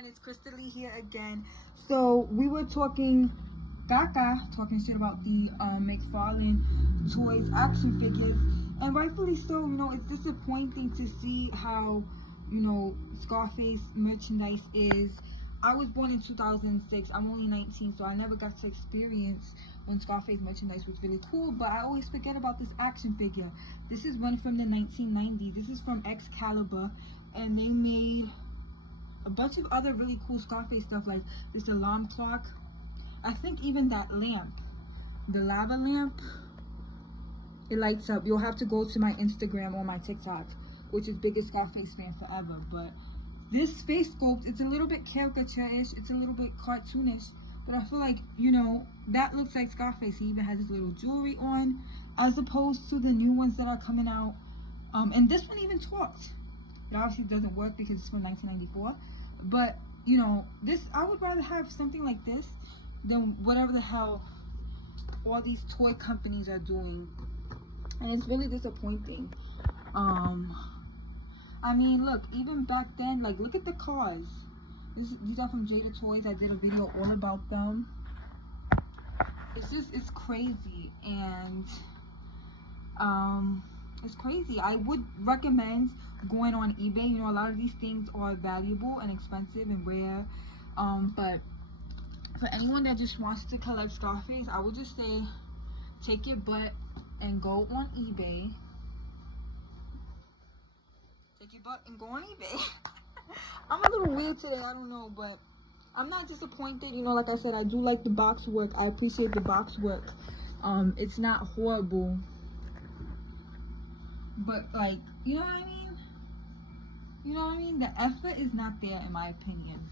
everyone, it's Crystal here again. So we were talking talking shit about the McFarlane Toys action figures, and rightfully so. It's disappointing to see how Scarface merchandise is. I was born in 2006. I'm only 19, so I never got to experience when Scarface merchandise was really cool, but I always forget about this action figure. This is one from the 1990s. This is from Excalibur, and they made a bunch of other really cool Scarface stuff, like this alarm clock. I think even that lamp, the lava lamp, it lights up. You'll have to go to my Instagram or my TikTok, which is biggest Scarface fan forever. But this face sculpt, it's a little bit caricature-ish, it's a little bit cartoonish, but I feel like, that looks like Scarface. He even has his little jewelry on, as opposed to the new ones that are coming out. And this one even talks. It obviously doesn't work because it's from 1994. But, this, I would rather have something like this than whatever the hell all these toy companies are doing. And it's really disappointing. I mean, look, even back then, like, look at the cars. These are from Jada Toys. I did a video all about them. It's crazy. And, it's crazy. I would recommend going on eBay. A lot of these things are valuable and expensive and rare. But for anyone that just wants to collect Scarface, I would just say, take your butt and go on eBay. Take your butt and go on eBay. I'm a little weird today, I don't know, but I'm not disappointed. Like I said, I do like the box work. I appreciate the box work. It's not horrible, but like, you know what I mean? The effort is not there, in my opinion.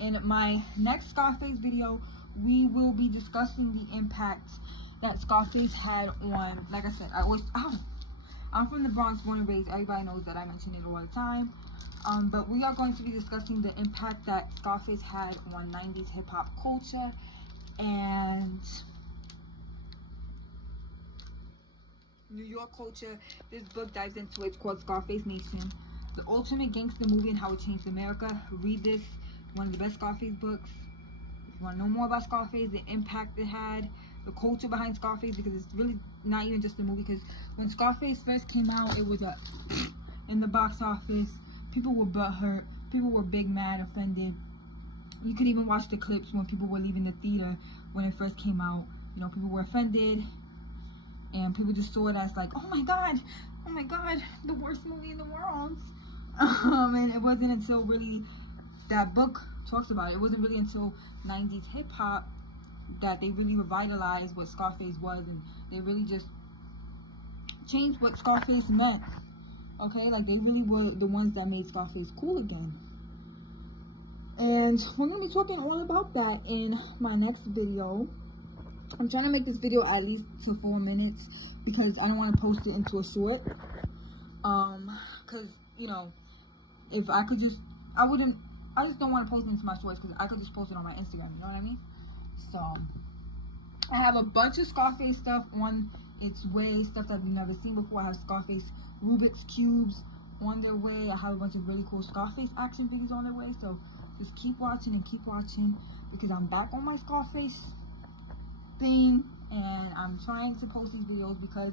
In my next Scarface video, we will be discussing the impact that Scarface had on, like I said, I'm from the Bronx, born and raised. Everybody knows that. I mention it all the time. But we are going to be discussing the impact that Scarface had on 90s hip-hop culture and New York culture. This book dives into it. It's called Scarface Nation, the ultimate gangster movie and how it changed America. Read this. One of the best Scarface books. If you want to know more about Scarface, the impact it had, the culture behind Scarface, because it's really not even just a movie. Because when Scarface first came out, it was in the box office. People were butthurt. People were big, mad, offended. You could even watch the clips when people were leaving the theater when it first came out. People were offended, and people just saw it as like, oh my god, the worst movie in the world. And it wasn't until really that book talks about it. It wasn't really until 90s hip hop that they really revitalized what Scarface was, and they really just changed what Scarface meant. Okay, like they really were the ones that made Scarface cool again. And we're gonna be talking all about that in my next video. I'm trying to make this video at least to 4 minutes because I don't want to post it into a short. Because if I could just, I just don't want to post it into my shorts because I could just post it on my Instagram. You know what I mean? So I have a bunch of Scarface stuff on its way, stuff that we've never seen before. I have Scarface Rubik's Cubes on their way. I have a bunch of really cool Scarface action figures on their way. So just keep watching because I'm back on my Scarface thing, and I'm trying to post these videos because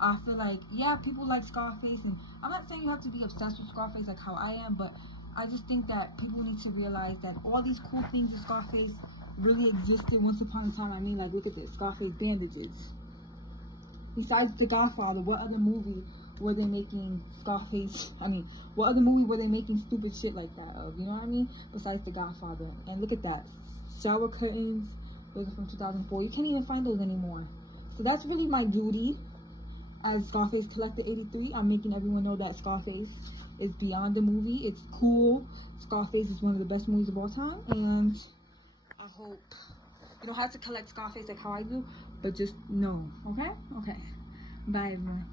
I feel like, yeah, people like Scarface, and I'm not saying you have to be obsessed with Scarface like how I am, but I just think that people need to realize that all these cool things in Scarface really existed once upon a time. I mean, like, look at this, Scarface bandages. Besides The Godfather, what other movie were they making Scarface? What other movie were they making stupid shit like that of? You know what I mean? Besides The Godfather. And look at that, shower curtains. Those are from 2004. You can't even find those anymore. So that's really my duty as Scarface Collector 83. I'm making everyone know that Scarface is beyond the movie. It's cool. Scarface is one of the best movies of all time, and I hope you don't have to collect Scarface like how I do, but just know. Okay? Okay. Bye, everyone.